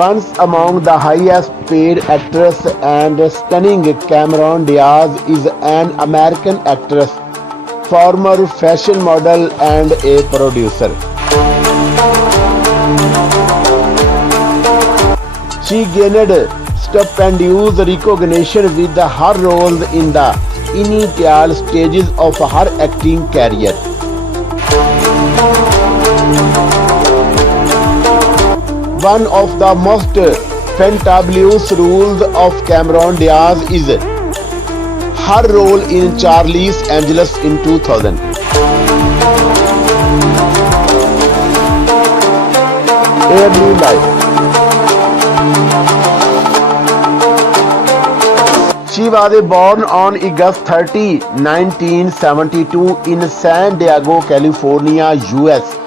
Once among the highest paid actors and stunning, Cameron Diaz is an American actress, former fashion model, and a producer. She gained stupendous recognition with her roles in the initial stages of her acting career. One of the most fantabulous roles of Cameron Diaz is her role in Charlie's Angels in 2000. Early life. She was born on August 30, 1972 in San Diego, California, US.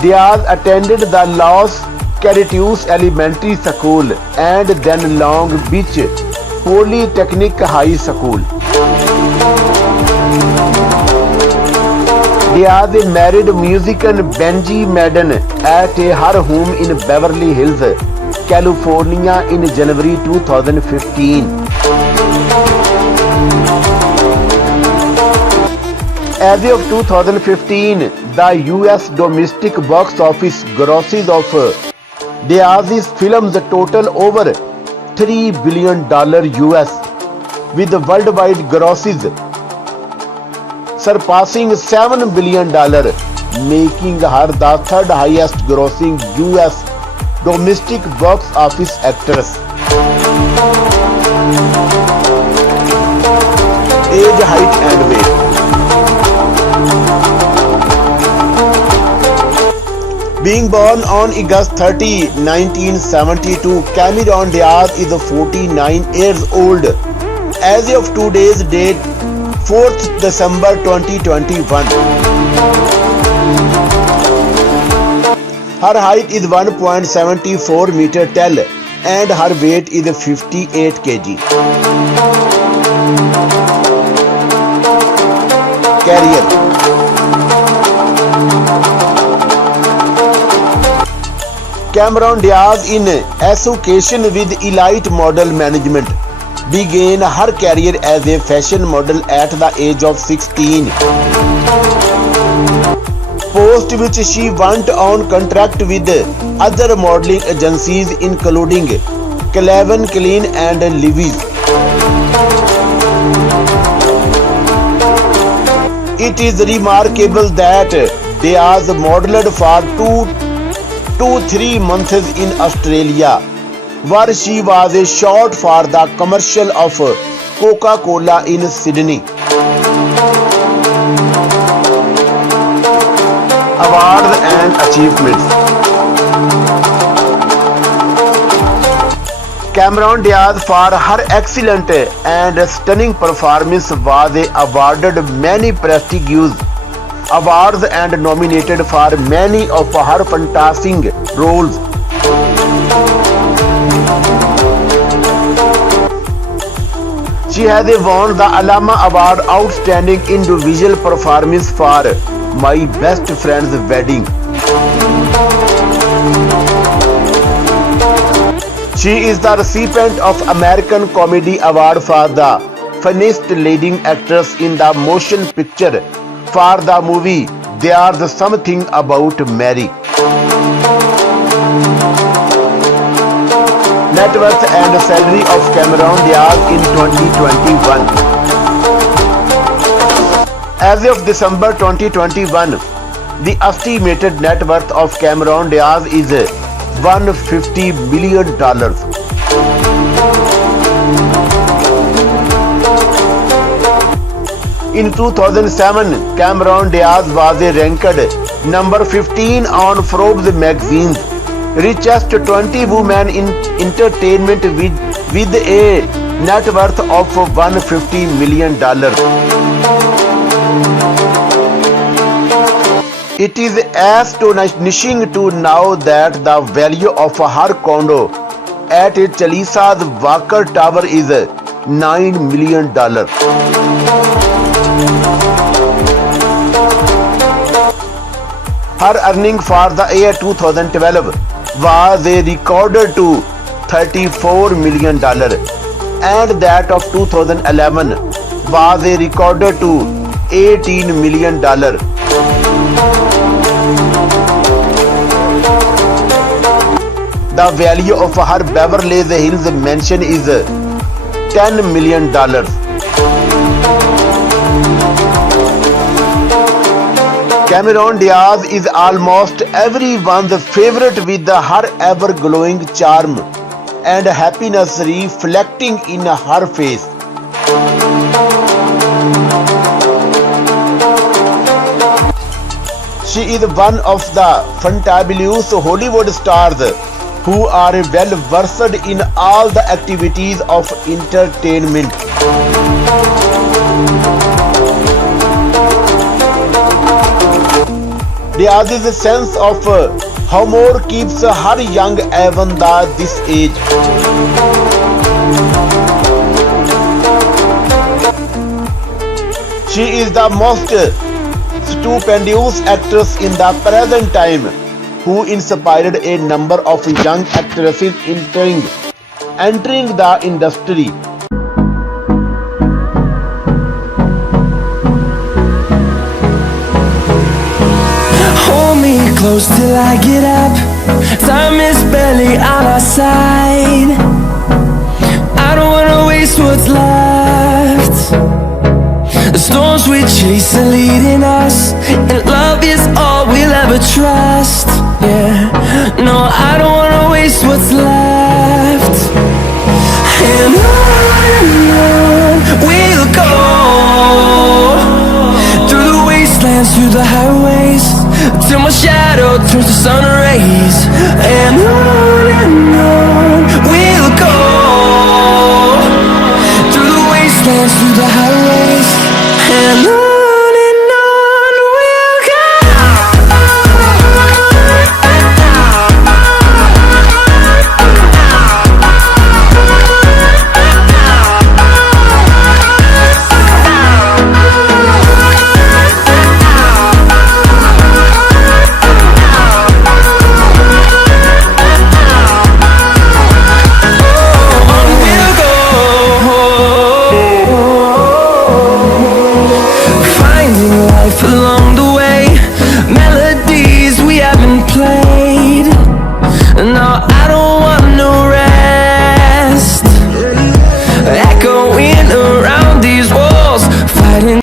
Diaz attended the Los Caritas Elementary School and then Long Beach Polytechnic High School. Diaz married musician Benji Madden at her home in Beverly Hills, California in January 2015. As of 2015, the US domestic box office grosses of Diaz's films total over $3 billion US, with worldwide grosses surpassing $7 billion, making her the third highest grossing US domestic box office actress. Age, height and weight. Being born on August 30, 1972, Cameron Diaz is 49 years old. As of today's date, 4th December 2021. Her height is 1.74 meter tall and her weight is 58 kg. Career. Cameron Diaz, in association with Elite Model Management, began her career as a fashion model at the age of 16. Post which she went on contract with other modeling agencies including Calvin Klein and Levi's. It is remarkable that Diaz modeled for 2-3 months in Australia, where she was shot for the commercial of Coca-Cola in Sydney. Awards and achievements. Cameron Diaz, for her excellent and stunning performance, was awarded many prestigious awards and nominated for many of her fantastic roles. She has won the Alama Award Outstanding Individual Performance for My Best Friend's Wedding. She is the recipient of American Comedy Award for the Funniest Leading Actress in the Motion Picture for the movie There's Something About Mary. Net worth and salary of Cameron Diaz in 2021. As of December 2021, the estimated net worth of Cameron Diaz is $150 million. In 2007, Cameron Diaz was ranked number 15 on Forbes magazine's richest 20 women in entertainment with a net worth of $150 million. It is astonishing to know that the value of her condo at Chalisa's Walker Tower is $9 million. Her earning for the year 2012 was a record to $34 million, and that of 2011 was a record to $18 million. The value of her Beverly Hills mansion is $10 million. Cameron Diaz is almost everyone's favorite with her ever-glowing charm and happiness reflecting in her face. She is one of the fantabulous Hollywood stars who are well versed in all the activities of entertainment. Diaz's sense of humor keeps her young even at this age. She is the most stupendous actress in the present time who inspired a number of young actresses entering the industry. Hold me close till I get up. Time is barely on our side. I don't wanna waste what's left. The storms we chase are leading us, and love is all we'll ever trust. Yeah, no, I don't wanna waste what's left. And on we'll go, through the wastelands, through the highways, till my shadow turns to sun